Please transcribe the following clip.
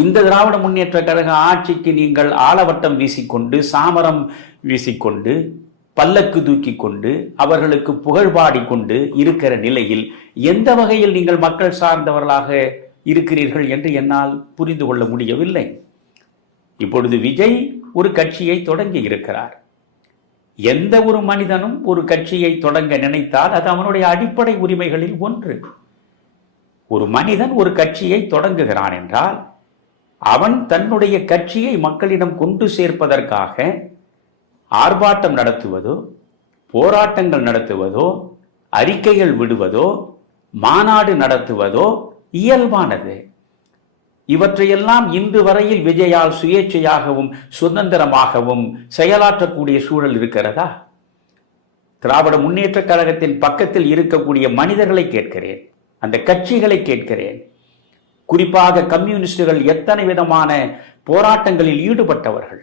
இந்த திராவிட முன்னேற்ற கழக ஆட்சிக்கு நீங்கள் ஆலவட்டம் வீசிக்கொண்டு சாமரம் வீசிக்கொண்டு பல்லக்கு தூக்கி கொண்டு அவர்களுக்கு புகழ் பாடிக்கொண்டு இருக்கிற நிலையில் எந்த வகையில் நீங்கள் மக்கள் சார்ந்தவர்களாக இருக்கிறீர்கள் என்று என்னால் புரிந்து கொள்ள முடியவில்லை. இப்பொழுது விஜய் ஒரு கட்சியை தொடங்கி இருக்கிறார். எந்த ஒரு மனிதனும் ஒரு கட்சியை தொடங்க நினைத்தால் அது அவனுடைய அடிப்படை உரிமைகளில் ஒன்று. ஒரு மனிதன் ஒரு கட்சியை தொடங்குகிறான் என்றால் அவன் தன்னுடைய கட்சியை மக்களிடம் கொண்டு சேர்ப்பதற்காக ஆர்ப்பாட்டம் நடத்துவதோ போராட்டங்கள் நடத்துவதோ அறிக்கைகள் விடுவதோ மாநாடு நடத்துவதோ இயல்பானது. இவற்றையெல்லாம் இன்று வரையில் விஜயால் சுயேட்சையாகவும் சுதந்திரமாகவும் செயலாற்றக்கூடிய சூழல் இருக்கிறதா? திராவிட முன்னேற்ற கழகத்தின் பக்கத்தில் இருக்கக்கூடிய மனிதர்களை கேட்கிறேன். அந்த கட்சிகளை கேட்கிறேன். குறிப்பாக கம்யூனிஸ்டுகள் எத்தனை விதமான போராட்டங்களில் ஈடுபட்டவர்கள்?